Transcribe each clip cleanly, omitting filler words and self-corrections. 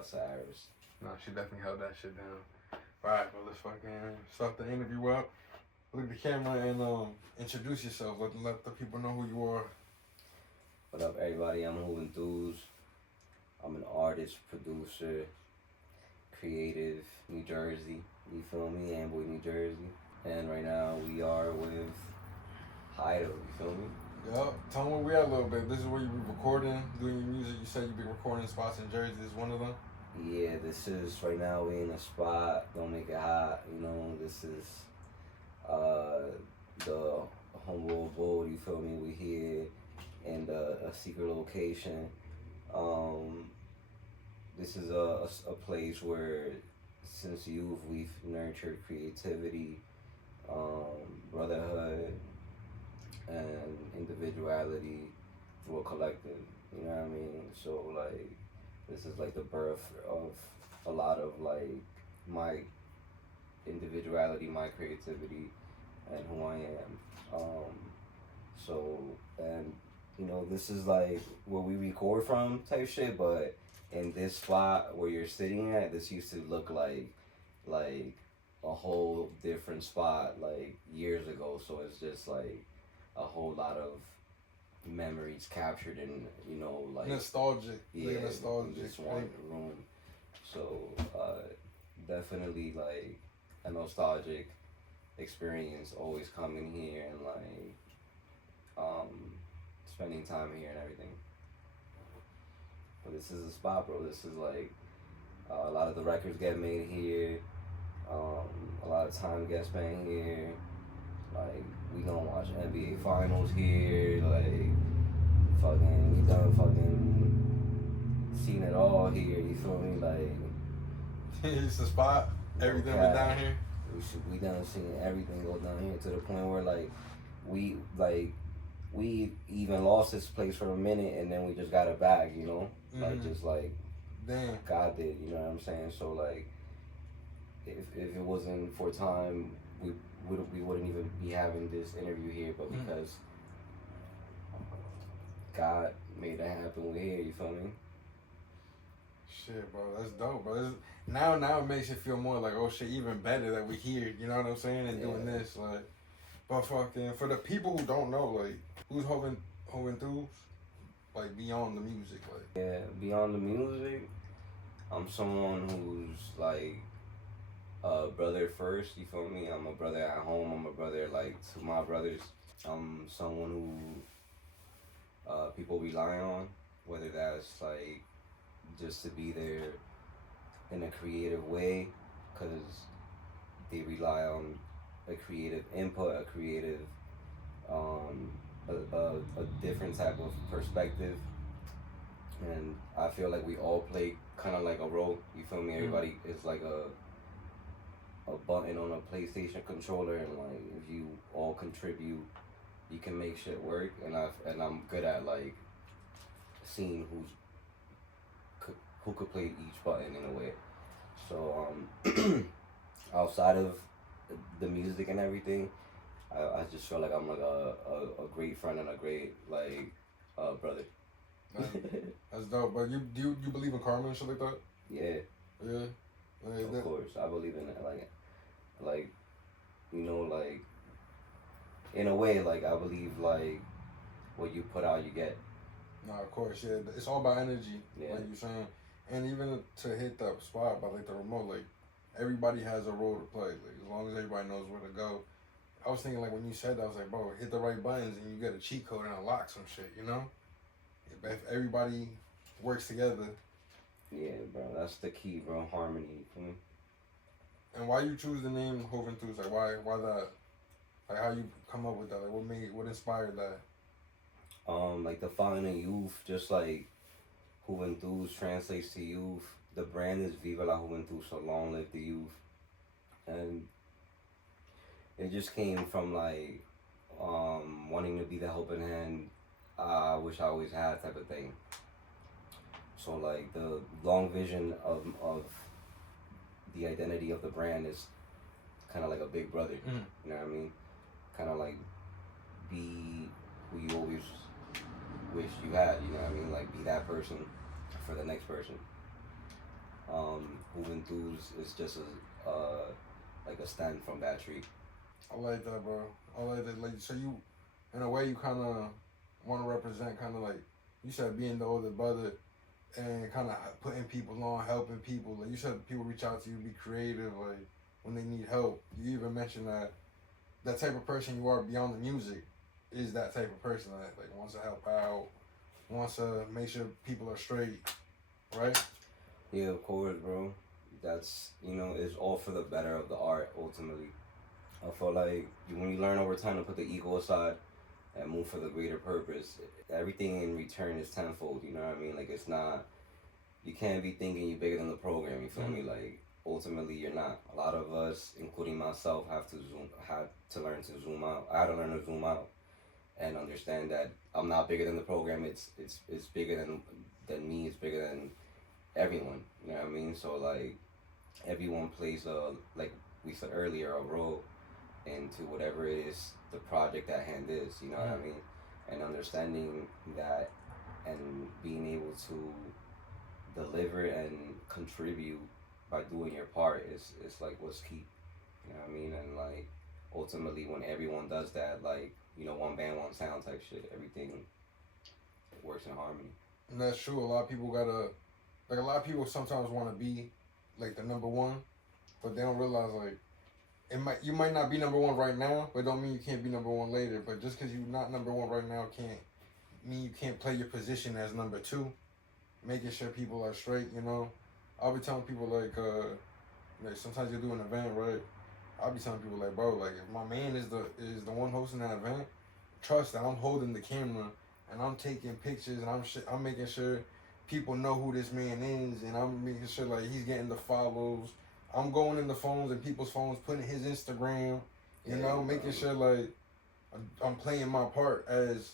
outs to Iris. No, she definitely held that shit down. Alright, well, let's fucking start the interview up. Look at the camera and introduce yourself. Let the people know who you are. What up, everybody? I'm Juventuz. I'm an artist, producer, creative, New Jersey. You feel me? Amboy, New Jersey. And right now we are with HYDO. You feel me? Yup. Tell them where we at a little bit. This is where you be recording, doing your music. You said you be recording spots in Jersey. This is one of them? Yeah, this is, right now we in a spot. Don't make it hot. You know, this is the humble abode. You feel me? We here in a secret location. This is a place where since youth we've nurtured creativity, brotherhood, and individuality through a collective. You know what I mean? So like, this is like the birth of a lot of like my individuality, my creativity, and who I am. And you know, this is like where we record from type shit, but in this spot where you're sitting at, this used to look like a whole different spot like years ago. So it's just like a whole lot of memories captured in, you know, like nostalgic. Yeah, nostalgic. This one room. So definitely like a nostalgic experience. Always coming here and like spending time here and everything. But this is a spot, bro. This is like a lot of the records get made here. A lot of time gets spent here. Like, we gonna watch NBA finals here. Like, fucking, we done fucking seen it all here. You feel me? Like, it's the spot. Everything went down here. We done seen everything go down here to the point where like we even lost this place for a minute and then we just got it back. You know, like just like damn, God did. You know what I'm saying? So like, if it wasn't for time, we wouldn't even be having this interview here, but because God made that happen, we're here. You feel me? Shit, bro, that's dope, bro. Now it makes it feel more like, oh shit, even better that we're here. You know what I'm saying? And doing this, like, but fucking for the people who don't know, like, who's Juventuz, like beyond the music, like. Yeah, beyond the music, I'm someone who's like a brother first, you feel me? I'm a brother at home, I'm a brother like to my brothers. I'm someone who people rely on, whether that's like just to be there in a creative way, because they rely on a creative input, a creative, a different type of perspective. And I feel like we all play kind of like a role, you feel me? Everybody is like a button on a PlayStation controller, and like if you all contribute, you can make shit work. And I'm good at like seeing who could play each button in a way. So outside of the music and everything, I just feel like I'm like a great friend and a great like brother. That's dope. But do you believe in karma and shit like that? Yeah. Yeah. Of course, I believe in it. Like, you know, like, in a way, like, I believe, like, what you put out, you get. No, of course, yeah. It's all about energy, Yeah. like you're saying. And even to hit that spot by, like, the remote, like, everybody has a role to play. Like, as long as everybody knows where to go. I was thinking, like, when you said that, I was like, bro, hit the right buttons and you get a cheat code and unlock some shit, you know? If everybody works together. Yeah, bro, that's the key, bro. Harmony, you feel me? And why you choose the name Juventuz? Like, why that? Like, how you come up with that? Like, what inspired that? Like, defining youth, just like Juventuz translates to youth. The brand is Viva la Juventud, so long live the youth. And it just came from, like, wanting to be the helping hand I wish I always had type of thing. So, like, the long vision of the identity of the brand is kind of like a big brother. You know what I mean? Kind of like be who you always wish you had. You know what I mean? Like, be that person for the next person. Juventuz is just a like a stem from that tree. I like that, bro. I like that. Like, so you, in a way, you kind of want to represent, kind of like you said, being the older brother and kind of putting people on, helping people. Like you said, people reach out to you, be creative, like when they need help. You even mentioned that that type of person you are beyond the music is that type of person that like wants to help out, wants to make sure people are straight, right? Yeah, of course, bro. That's, it's all for the better of the art ultimately. I feel like when you learn over time to put the ego aside and move for the greater purpose, everything in return is tenfold. You know what I mean? Like it's not. You can't be thinking you're bigger than the program. You feel me? Like ultimately, you're not. A lot of us, including myself, have to learn to zoom out. I had to learn to zoom out and understand that I'm not bigger than the program. It's bigger than me. It's bigger than everyone. You know what I mean? So like everyone plays like we said earlier, a role into whatever it is the project at hand is, you know what I mean? And understanding that and being able to deliver and contribute by doing your part is like what's key. You know what I mean? And like ultimately when everyone does that, like, one band, one sound type shit, everything works in harmony. And that's true. A lot of people gotta like a lot of people sometimes want to be like the number one, but they don't realize like you might not be number one right now, but don't mean you can't be number one later. But just because you're not number one right now can't mean you can't play your position as number two. Making sure people are straight, I'll be telling people like sometimes you do an event, right? I'll be telling people like, bro, like if my man is the one hosting that event, trust that I'm holding the camera and I'm taking pictures and I'm making sure people know who this man is and I'm making sure like he's getting the follows. I'm going in the phones and people's phones, putting his Instagram, making sure like I'm playing my part as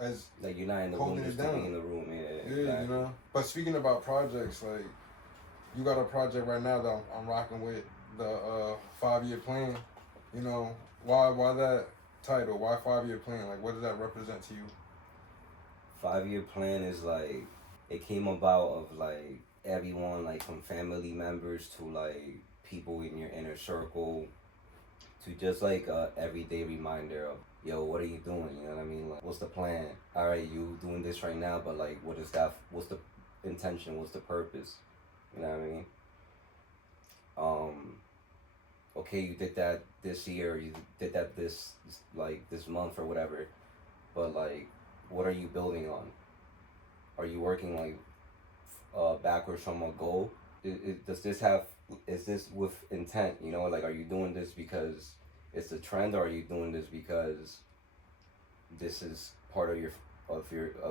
as like you're not in the holding room, it just down. in the room, yeah, Yeah, exactly. But speaking about projects, like you got a project right now that I'm rocking with the 5-year plan. Why that title? Why 5-year plan? Like, what does that represent to you? 5-year plan is like it came about of like everyone, like from family members to like people in your inner circle, to just like a everyday reminder of, yo, what are you doing? You know what I mean? Like, what's the plan? All right, you doing this right now, but like, what is that? What's the intention? What's the purpose? You know what I mean? Um, okay, you did that this year. You did that this month or whatever. But like, what are you building on? Are you working like backwards from a goal? Does this have? Is this with intent? Like, are you doing this because it's a trend, or are you doing this because this is part of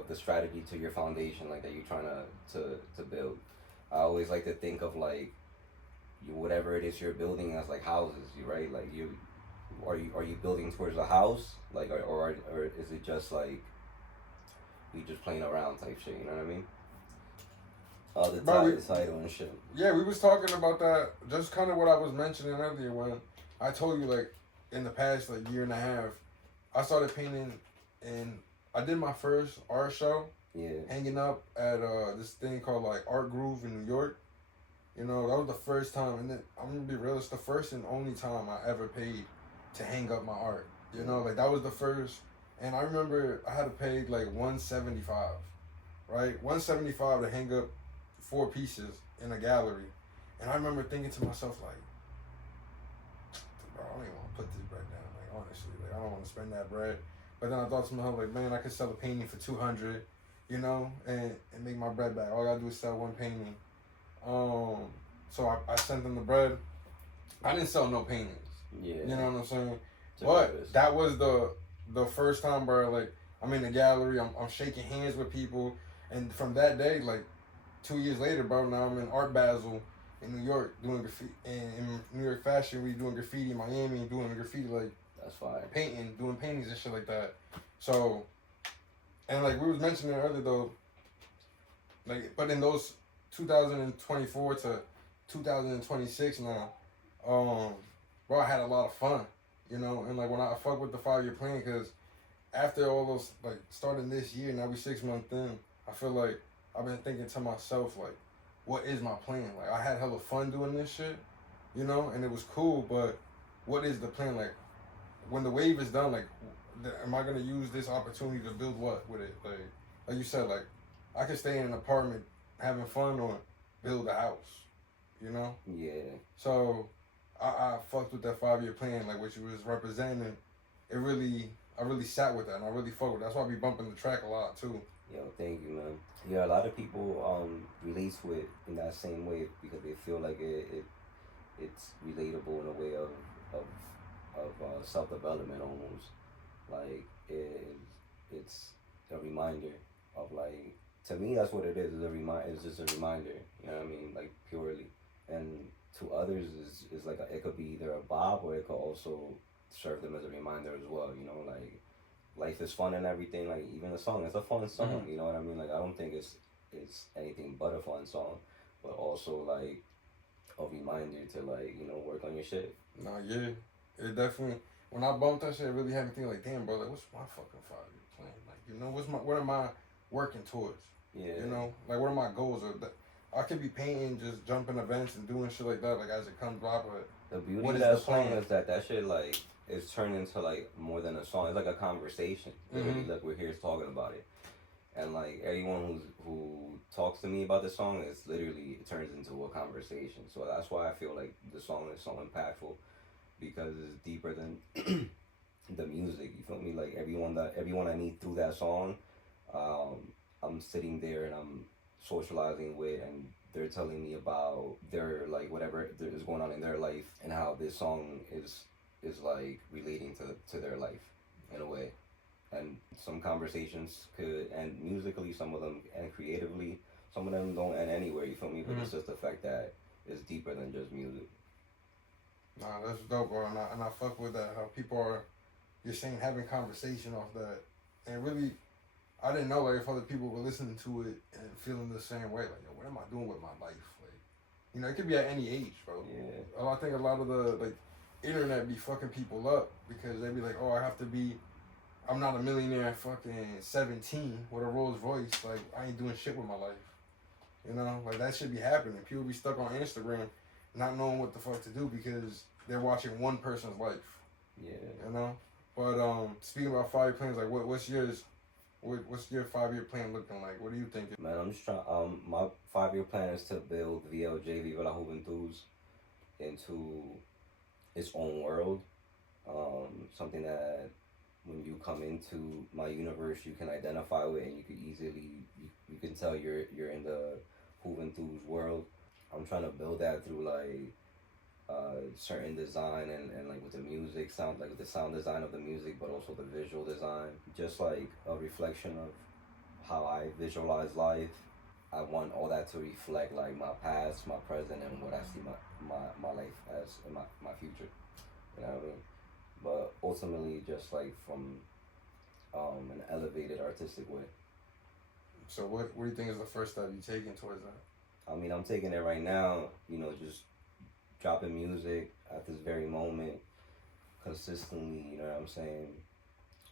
the strategy to your foundation, like that you're trying to build? I always like to think of like whatever it is you're building as like houses, right? Like are you building towards a house, like or is it just like you just playing around type shit? You know what I mean? The title and shit. Yeah, we was talking about that. Just kind of what I was mentioning earlier when I told you like in the past like year and a half, I started painting and I did my first art show. Yeah. Hanging up at this thing called like Art Groove in New York. That was the first time, and then I'm gonna be real. It's the first and only time I ever paid to hang up my art. Like that was the first, and I remember I had to pay like $175, right? $175 to hang up 4 pieces in a gallery, and I remember thinking to myself like, bro, I don't even want to put this bread down. Like honestly, like I don't want to spend that bread. But then I thought to myself like, man, I could sell a painting for $200, and make my bread back. All I gotta do is sell one painting. So I sent them the bread. I didn't sell no paintings. Yeah. You know what I'm saying? But that was the first time, bro. Like I'm in the gallery. I'm shaking hands with people, and from that day, like 2 years later, bro. Now I'm in Art Basel in New York doing graffiti. In New York Fashion Week doing graffiti. In Miami doing graffiti. Like that's fire. Doing paintings and shit like that. So, and like we was mentioning earlier though, like but in those 2024 to 2026 now, bro, I had a lot of fun, and like when I fuck with the 5-year plan, because after all those, like starting this year, now we 6 months in, I feel like I've been thinking to myself, like, what is my plan? Like, I had hella fun doing this shit, you know, and it was cool, but what is the plan? Like, when the wave is done, like, am I gonna use this opportunity to build what with it? Like you said, like, I could stay in an apartment having fun or build a house, you know? Yeah. So I fucked with that 5-year plan, like what you was representing. I really sat with that, and I really fucked with that. That's why I be bumping the track a lot too. Yo, thank you, man. Yeah, a lot of people relate to it in that same way because they feel like it's relatable in a way of self development almost. Like it's a reminder of, like, to me that's what it is. It's just a reminder. You know what I mean? Like, purely. And to others is like it could be either a bob or it could also serve them as a reminder as well. You know, like, life is fun and everything. Like, even a song, it's a fun song. Mm-hmm. You know what I mean? Like, I don't think it's anything but a fun song, but also like a reminder to, like, you know, work on your shit. Nah, yeah, it definitely. When I bumped that shit, it really had me think like, damn, bro, like, what's my fucking 5-year plan? Like, you know, what am I working towards? Yeah. You know, like, what are my goals? I could be painting, just jumping events and doing shit like that, like, as it comes by. But The beauty what of is that the song plan? is that shit, like, is turned into, like, more than a song. It's like a conversation. Literally, Mm-hmm. like, we're here talking about it. And, like, everyone who talks to me about the song, it's literally, it turns into a conversation. So that's why I feel like the song is so impactful, because it's deeper than the music. You feel me? Like, everyone I meet through that song, I'm sitting there and I'm socializing with, and they're telling me about their, like, whatever is going on in their life, and how this song is like relating to their life in a way. And some conversations could end musically, some of them end creatively, some of them don't end anywhere. You feel me? But Mm-hmm. it's just the fact that it's deeper than just music. Nah, that's dope, bro. And I fuck with that. How people are, you're saying, having conversation off that, and really, I didn't know, like, if other people were listening to it and feeling the same way. Like, yo, what am I doing with my life? Like, you know, it could be at any age, bro. Yeah. I think a lot of the, like, internet be fucking people up because they be like, oh, I'm not a millionaire at fucking 17 with a Rolls Royce. Like, I ain't doing shit with my life. You know, like, that should be happening. People be stuck on Instagram not knowing what the fuck to do because they're watching one person's life. Yeah. You know? But speaking about 5-year plans, like, what's yours? What's your 5-year plan looking like? What do you think? Man, I'm just trying. My 5-year plan is to build VLJ, Viva la Juventuz, into its own world. Something that when you come into my universe, you can identify with, and you can easily you can tell you're in the Juventuz world. I'm trying to build that through, like, certain design and like with the music sound, like with the sound design of the music, but also the visual design, just like a reflection of how I visualize life. I want all that to reflect, like, my past, my present, and what I see my life as in my future. You know what I mean? But ultimately, just like from an elevated artistic way. So what do you think is the first step you taking towards that? I mean, I'm taking it right now. You know, just dropping music at this very moment consistently. You know what I'm saying?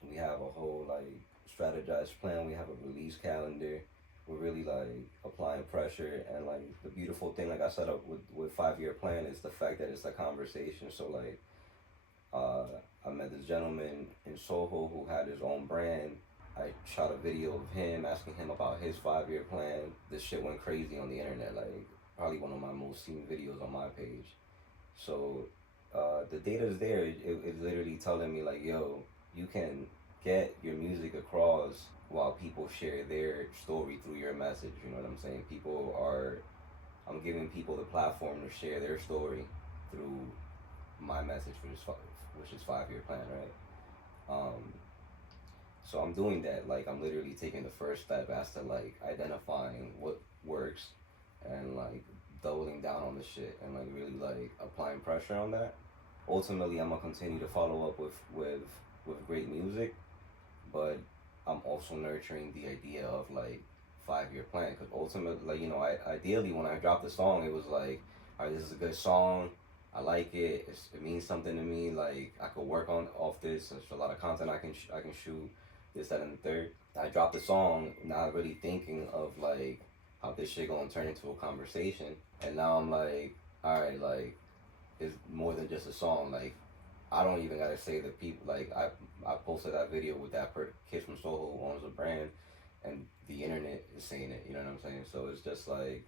We have a whole, like, strategized plan. We have a release calendar. We're really, like, applying pressure, and, like, the beautiful thing, like I set up with 5-year plan, is the fact that it's a conversation. So, like, I met this gentleman in Soho who had his own brand. I shot a video of him asking him about his 5-year plan. This shit went crazy on the internet, like, probably one of my most seen videos on my page. So the data's there. It's literally telling me, like, yo, you can get your music across while people share their story through your message. You know what I'm saying? I'm giving people the platform to share their story through my message, which is 5-year plan, right? So I'm doing that. Like, I'm literally taking the first step as to, like, identifying what works, and, like, doubling down on the shit, and, like, really, like, applying pressure on that. Ultimately, I'm gonna continue to follow up with great music, but I'm also nurturing the idea of, like, 5-year plan, because ultimately, like, you know, ideally when I dropped the song, it was like, all right, this is a good song. I like it. It means something to me. Like, I could work off this. There's a lot of content I can shoot. This, that, and the third. I dropped the song, not really thinking of, like, how this shit gonna turn into a conversation. And now I'm like, all right, like it's more than just a song. Like I don't even gotta say the people. Like I posted that video with that kid from Soho who owns a brand, and the internet is saying it. You know what I'm saying? So it's just like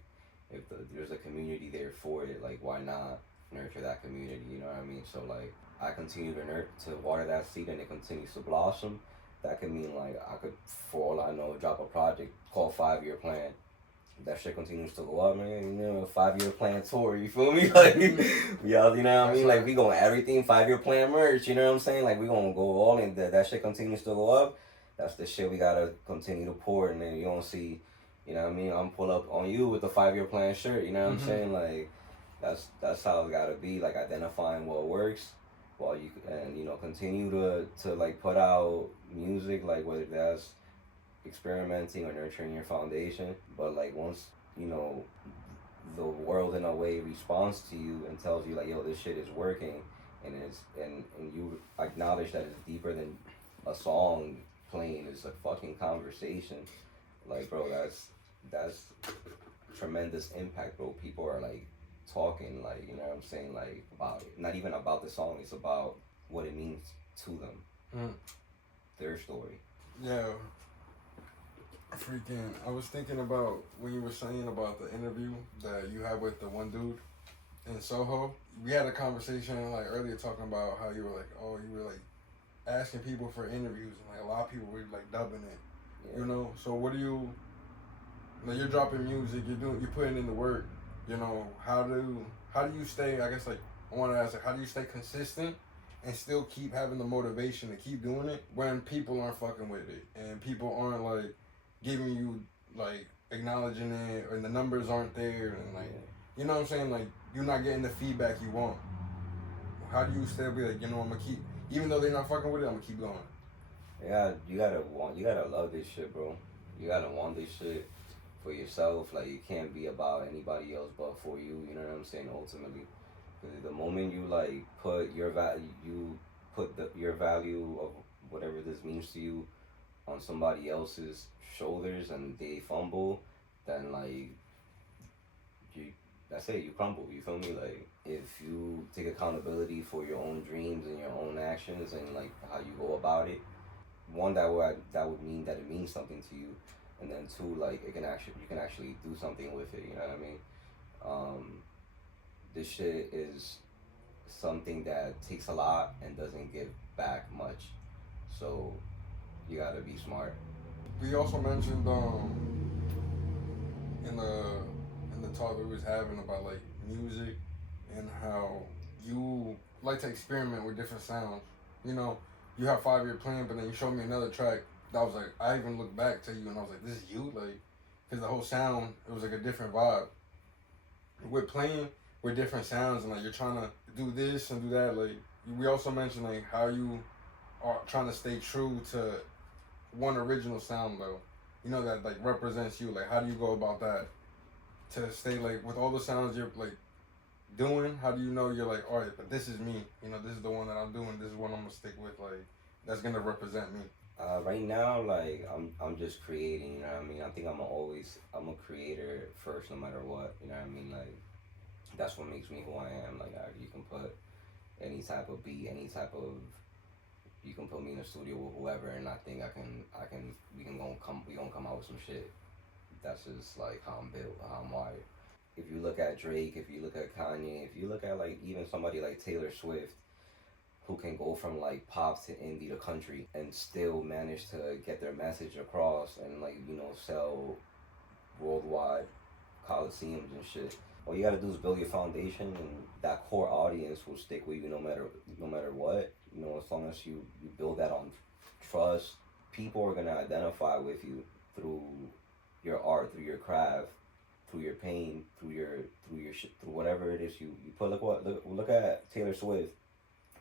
if there's a community there for it, like why not nurture that community? You know what I mean? So like I continue to water that seed and it continues to blossom. That could mean like I could, for all I know, drop a project called 5-Year Plan. That shit continues to go up, man. You know, 5-year plan tour. You feel me? Like, y'all, you know what I mean? Like, we going everything 5-year plan merch. You know what I'm saying? Like, we gonna go all in. That shit continues to go up. That's the shit we gotta continue to pour, and then you gonna see. You know what I mean? I'm pull up on you with the 5-year plan shirt. You know what I'm saying? Like, that's how it gotta be. Like identifying what works, while you and you know continue to like put out music, like whether that's experimenting or nurturing your foundation. But like once you know the world in a way responds to you and tells you like, yo, this shit is working, and and you acknowledge that it's deeper than a song playing, it's a fucking conversation. Like bro, that's tremendous impact, bro. People are like talking, like, you know what I'm saying, like about it, not even about the song, it's about what it means to them, their story. Yeah. Freaking, I was thinking about when you were saying about the interview that you had with the one dude in Soho. We had a conversation like earlier talking about how you were like, oh, you were like asking people for interviews, and like a lot of people were like dubbing it, you know. So what do you, like, you're dropping music, you're putting in the work, you know. How do you stay? I guess like I want to ask, like, how do you stay consistent and still keep having the motivation to keep doing it when people aren't fucking with it and people aren't like giving you, like, acknowledging it, and the numbers aren't there, and like, you know what I'm saying, like you're not getting the feedback you want? How do you still be like, you know, I'm gonna keep, even though they're not fucking with it, I'm gonna keep going? Yeah, you gotta love this shit, bro. You gotta want this shit for yourself. Like, it can't be about anybody else but for you. You know what I'm saying? Ultimately, because the moment you like put your your value of whatever this means to you on somebody else's shoulders and they fumble, then like you, that's it, you crumble. You feel me? Like, if you take accountability for your own dreams and your own actions and like how you go about it, one, that would mean that it means something to you, and then two, like you can actually do something with it. You know what I mean? This shit is something that takes a lot and doesn't give back much, so you gotta be smart. We also mentioned in the talk we was having about like music and how you like to experiment with different sounds. You know, you have 5-year plan, but then you showed me another track that was like, I even looked back to you and I was like, this is you, like, because the whole sound, it was like a different vibe. We're playing with different sounds and like you're trying to do this and do that. Like, we also mentioned like how you are trying to stay true to one original sound though, you know, that like represents you. Like, how do you go about that to stay like with all the sounds you're like doing? How do you know you're like, all right, but this is me, you know, this is the one that I'm doing, this is what I'm gonna stick with, like that's gonna represent me? Right now, like I'm just creating. You know what I mean? I think I'm a creator first, no matter what. You know what I mean? Like, that's what makes me who I am. Like, you can put any type of beat, you can put me in the studio with whoever, and I think we gonna come out with some shit. That's just like how I'm built, how I'm wired. If you look at Drake, if you look at Kanye, if you look at like even somebody like Taylor Swift, who can go from like pop to indie to country and still manage to get their message across and like, you know, sell worldwide coliseums and shit. All you gotta do is build your foundation, and that core audience will stick with you no matter what. You know, as long as you build that on trust, people are gonna identify with you through your art, through your craft, through your pain, through your shit, through whatever it is you put. Look at Taylor Swift,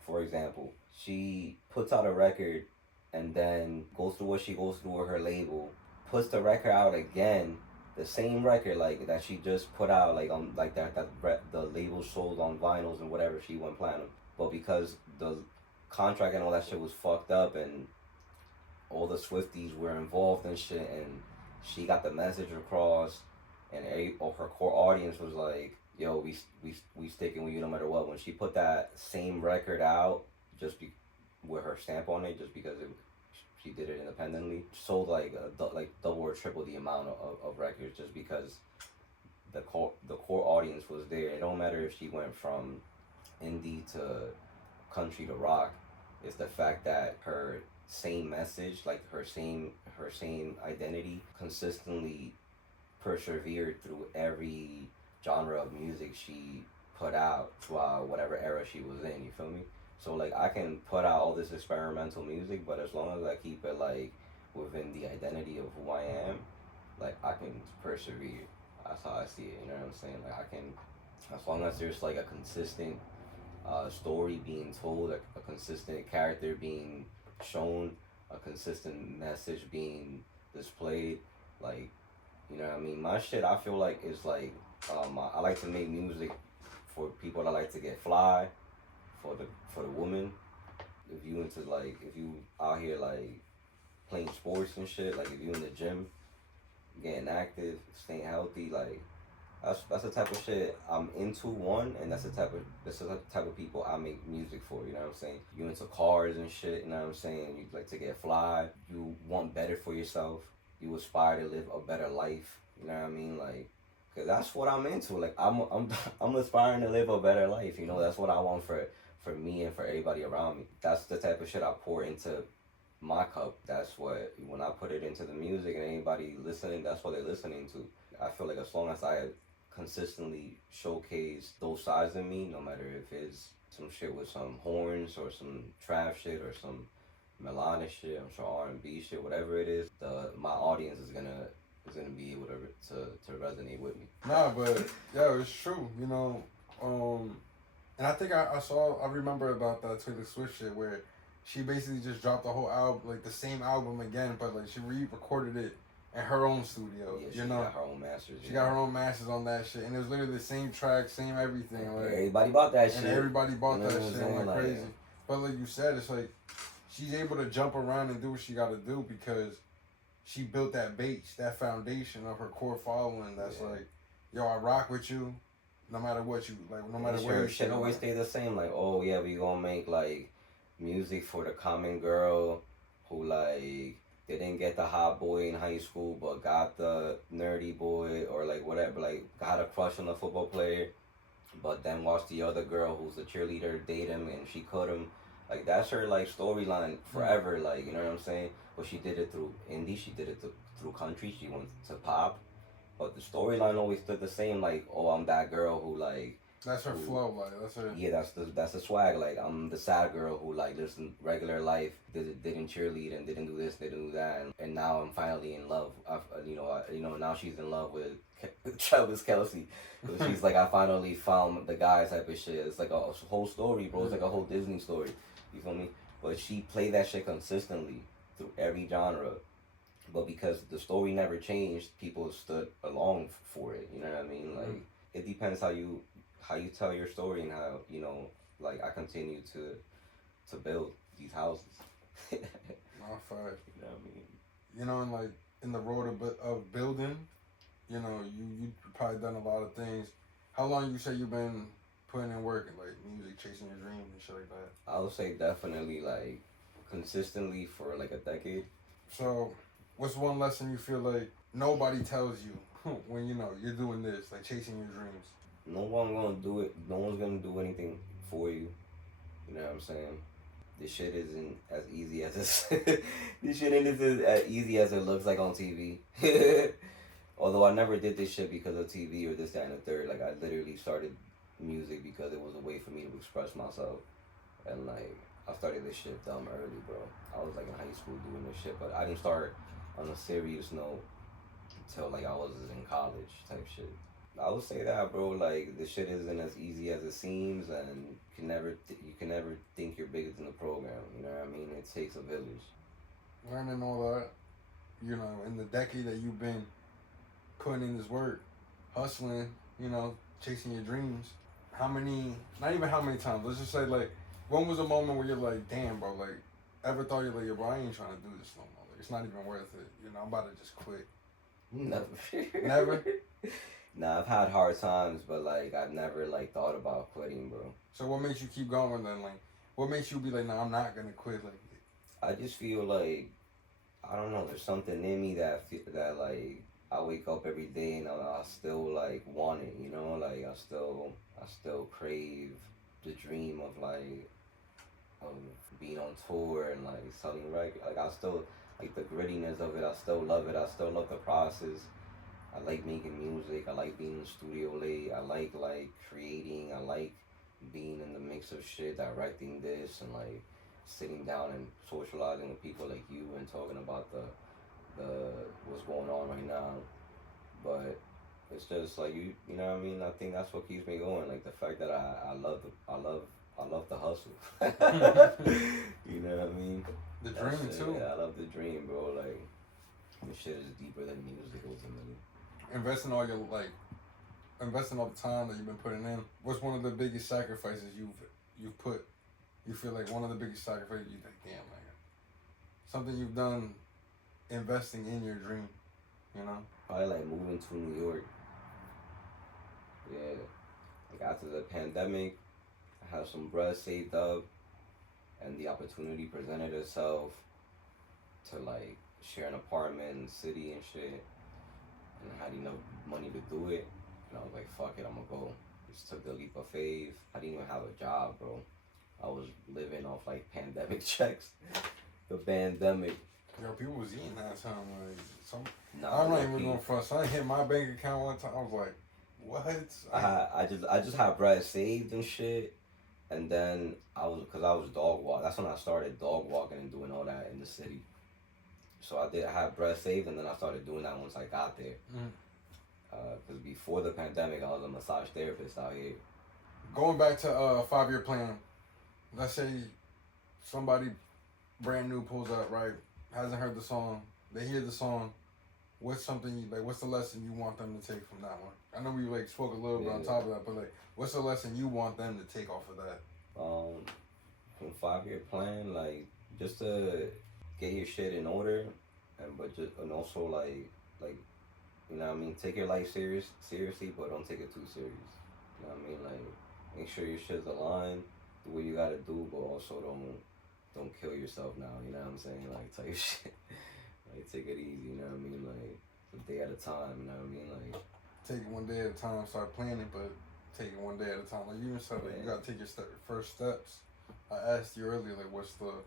for example. She puts out a record and then goes through what she goes through with her label, puts the record out again, the same record like that she just put out, like on like the label sold on vinyls and whatever, she went platinum. But because the contract and all that shit was fucked up and all the Swifties were involved and shit, and she got the message across and her core audience was like, "Yo, we sticking with you no matter what." When she put that same record out, just with her stamp on it, just because she did it independently, sold like like double or triple the amount of records, just because the core audience was there. It don't matter if she went from indie to country to rock. It's the fact that her same message, like her same identity, consistently persevered through every genre of music she put out throughout whatever era she was in. You feel me? So like I can put out all this experimental music, but as long as I keep it like within the identity of who I am, like I can persevere. That's how I see it. You know what I'm saying? Like I can, as long as there's like a consistent story being told, a consistent character being shown, a consistent message being displayed. Like, you know what I mean? My shit, I feel like is like, I like to make music for people that like to get fly, for the woman. If you out here like playing sports and shit, like if you in the gym, getting active, staying healthy, like that's the type of shit I'm into. One, and that's the type of people I make music for. You know what I'm saying? You into cars and shit. You know what I'm saying? You like to get fly. You want better for yourself. You aspire to live a better life. You know what I mean? Like, cause that's what I'm into. Like I'm aspiring to live a better life. You know, that's what I want for me and for everybody around me. That's the type of shit I pour into my cup. That's what, when I put it into the music and anybody listening, that's what they're listening to. I feel like as long as I consistently showcase those sides of me, no matter if it's some shit with some horns or some trap shit or some melodic shit, I'm sure R&B shit, whatever it is, my audience is gonna be able to resonate with me. Nah, but yeah, it's true. You know, and I think I remember about that Taylor Swift shit where she basically just dropped the whole album, like the same album again, but like she re-recorded it in her own studio. Yeah, she you know, got her own masters. she got her own masters on that shit, and it was literally the same track, same everything. Like, everybody bought that shit. And everybody bought that shit like crazy. But like you said, it's like she's able to jump around and do what she got to do because she built that base, that foundation of her core following. That's like, yo, I rock with you, no matter what you like, no matter where. Shit always stay the same. Like, oh yeah, we gonna make like music for the common girl who like they didn't get the hot boy in high school but got the nerdy boy, or like whatever, like got a crush on a football player but then watched the other girl who's a cheerleader date him and she cut him. Like that's her like storyline forever. Like, you know what I'm saying? But she did it through indie, she did it through country, she went to pop, but the storyline always stood the same. Like, oh, I'm that girl who like, that's her flow, like that's her. Yeah, that's the swag. Like, I'm the sad girl who like lives in regular life, didn't cheerlead and didn't do this, didn't do that, and now I'm finally in love. Now she's in love with Travis Kelce. So she's like, I finally found the guy type of shit. It's like a whole story, bro. It's like a whole Disney story. You feel me? But she played that shit consistently through every genre. But because the story never changed, people stood along for it. You know what I mean? Like, it depends how you tell your story and how, like I continue to build these houses. Not fact. You know what I mean? You know, and like in the road of building, you know, you probably done a lot of things. How long you say you've been putting in work and like music, chasing your dreams and shit like that? I would say definitely like consistently for like a decade. So, what's one lesson you feel like nobody tells you when you know you're doing this, like chasing your dreams? No one's gonna do it. No one's gonna do anything for you. You know what I'm saying? This shit isn't as easy as this shit isn't as easy as it looks like on TV. Although I never did this shit because of TV or this, that, and the third. Like, I literally started music because it was a way for me to express myself. And like, I started this shit dumb early, bro. I was like in high school doing this shit, but I didn't start on a serious note until like I was in college type shit. I would say that, bro. Like, this shit isn't as easy as it seems, and you can never think you're bigger than the program. You know what I mean? It takes a village. Learning all that, you know, in the decade that you've been putting in this work, hustling, you know, chasing your dreams. Not even how many times. Let's just say, like, when was a moment where you're like, damn, bro, like, ever thought you're like, yo, bro, I ain't trying to do this no more. Like, it's not even worth it. You know, I'm about to just quit. Never. Never? Nah, I've had hard times, but like I've never like thought about quitting, bro. So what makes you keep going then? Like, what makes you be like, nah, I'm not gonna quit? Like, I just feel like I don't know. There's something in me that like I wake up every day and I still like want it. You know, like I still crave the dream of like of being on tour and like selling records. Like I still like the grittiness of it. I still love it. I still love the process. I like making music. I like being in the studio late. I like creating. I like being in the mix of shit, directing this and like sitting down and socializing with people like you and talking about the what's going on right now. But it's just like you know what I mean. I think that's what keeps me going. Like the fact that I love the hustle. You know what I mean? the That dream shit, too. yeah, I love the dream, bro. Like this shit is deeper than music ultimately. Investing all your investing all the time that you've been putting in. What's one of the biggest sacrifices you've put? You feel like one of the biggest sacrifices you think, damn, like something you've done investing in your dream. You know. Probably like moving to New York. Yeah. Like after the pandemic, I had some bread saved up and the opportunity presented itself to like share an apartment in the city and shit. And I had enough money to do it. And I was like, fuck it, I'm gonna go. Just took the leap of faith. I didn't even have a job, bro. I was living off like pandemic checks. The pandemic. Yo, people was eating that time. Like, Nah, I'm not even low-key. going front. Something hit my bank account one time. I was like, what? I just had bread saved and shit, and then cause I was dog walk. That's when I started dog walking and doing all that in the city. So I had bread saved, and then I started doing that once I got there. Cause before the pandemic, I was a massage therapist out here. Going back to 5-year plan. Let's say somebody brand new pulls up, right? Hasn't heard the song. They hear the song. What's what's the lesson you want them to take from that one? I know we like spoke a little bit on top of that, but like, what's the lesson you want them to take off of that? From 5-year plan, like just to get your shit in order, and also like you know what I mean, take your life seriously, but don't take it too serious. You know what I mean, like make sure your shit's aligned, do what you gotta do, but also don't kill yourself now. You know what I'm saying, like type shit. Like take it easy. You know what I mean, like a day at a time. You know what I mean, like. Take it one day at a time. Start planning, but take it one day at a time. Like you even said, like you gotta take your first steps. I asked you earlier, like what's the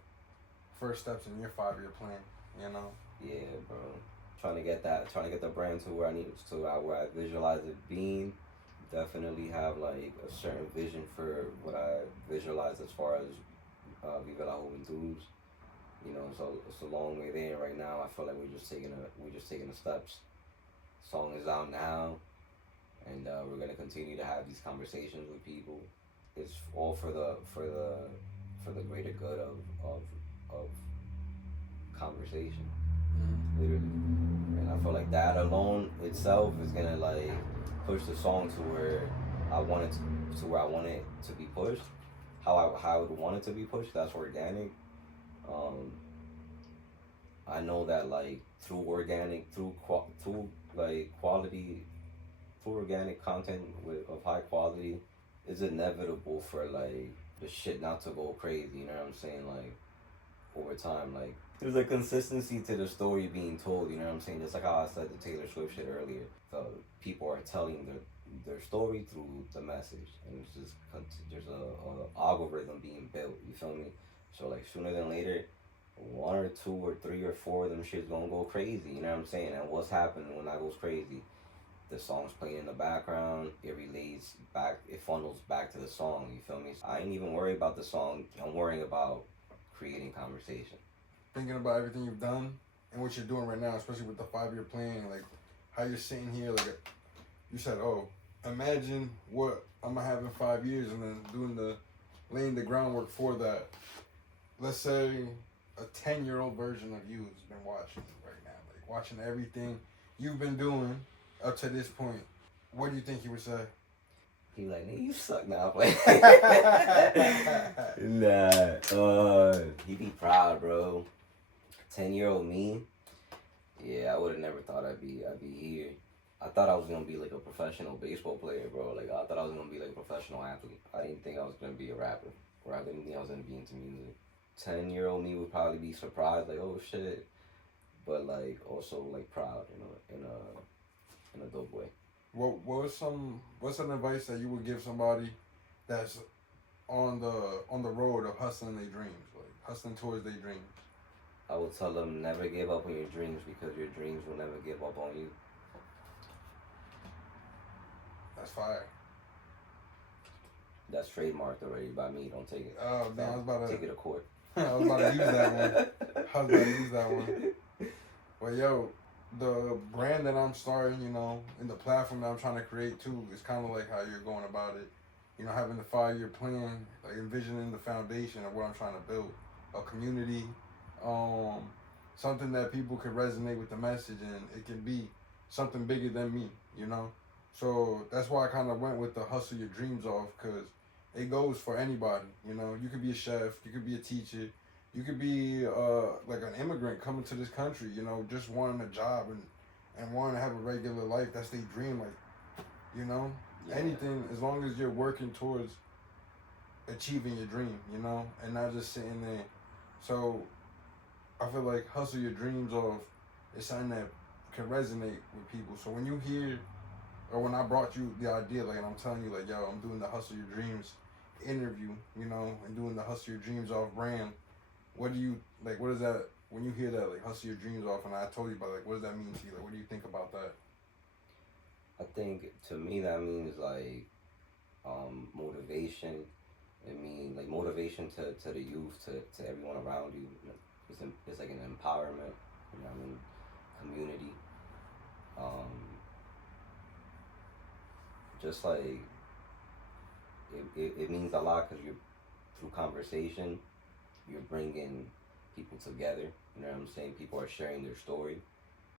first steps in your 5-year plan? You know. Yeah, bro. Trying to get the brand to where I need to, where I visualize it being. Definitely have like a certain vision for what I visualize as far as Viva la Juventuz. You know, so it's a long way there. Right now, I feel like we're just taking the steps. Song is out now, and we're gonna continue to have these conversations with people. It's all for the greater good of conversation, literally. And I feel like that alone itself is gonna like push the song to where I want it to be pushed. How I would want it to be pushed. That's organic. I know that like through organic, through quality, through organic content of high quality, it's inevitable for like the shit not to go crazy. You know what I'm saying? Like over time, like there's a consistency to the story being told. You know what I'm saying? Just like how I said the Taylor Swift shit earlier. So people are telling their story through the message, and it's just there's a algorithm being built. You feel me? So like sooner than later, 1 or 2 or 3 or 4 of them shit's gonna go crazy. You know what I'm saying? And what's happening when that goes crazy? The song's playing in the background. It relates back. It funnels back to the song. You feel me? I ain't even worried about the song. I'm worrying about creating conversation. Thinking about everything you've done and what you're doing right now, especially with the 5-year plan, like how you're sitting here, like you said, oh, imagine what I'm gonna have in 5 years, and then laying the groundwork for that. Let's say a 10-year-old version of you has been watching right now, like watching everything you've been doing up to this point. What do you think he would say? He like, nigga, you suck now, play. Nah, he be proud, bro. 10-year-old me, yeah, I would have never thought I'd be here. I thought I was gonna be like a professional baseball player, bro. Like I thought I was gonna be like a professional athlete. I didn't think I was gonna be a rapper, or I didn't think I was gonna be into music. 10-year-old me would probably be surprised, like, oh shit, but like also like proud, in a dope way. What's some advice that you would give somebody that's on the road of hustling their dreams, like hustling towards their dreams? I would tell them never give up on your dreams because your dreams will never give up on you. That's fire. That's trademarked already by me. Don't take it. Oh man, I was about to take it to court. I was about to use that one. I was about to use that one. But yo, the brand that I'm starting, and the platform that I'm trying to create too, is kind of like how you're going about it. Having the 5-year plan, like envisioning the foundation of what I'm trying to build, a community, something that people can resonate with the message, and it can be something bigger than me. So that's why I kind of went with the hustle your dreams off, because it goes for anybody. You could be a chef, you could be a teacher, you could be like an immigrant coming to this country, just wanting a job and wanting to have a regular life. That's their dream, yeah. Anything, as long as you're working towards achieving your dream, and not just sitting there. So I feel like hustle your dreams off is something that can resonate with people. So when you hear, or when I brought you the idea, like, and I'm telling you, like, yo, I'm doing the Hustle Your Dreams interview, and doing the Hustle Your Dreams Off brand, what do you, like, what is that, when you hear that, like, Hustle Your Dreams Off, and I told you about, like, what does that mean to you? Like, what do you think about that? I think to me that means like motivation. It means like motivation to the youth, to everyone around you. It's like an empowerment. Community. Just like it means a lot because you're through conversation, you're bringing people together. You know what I'm saying? People are sharing their story.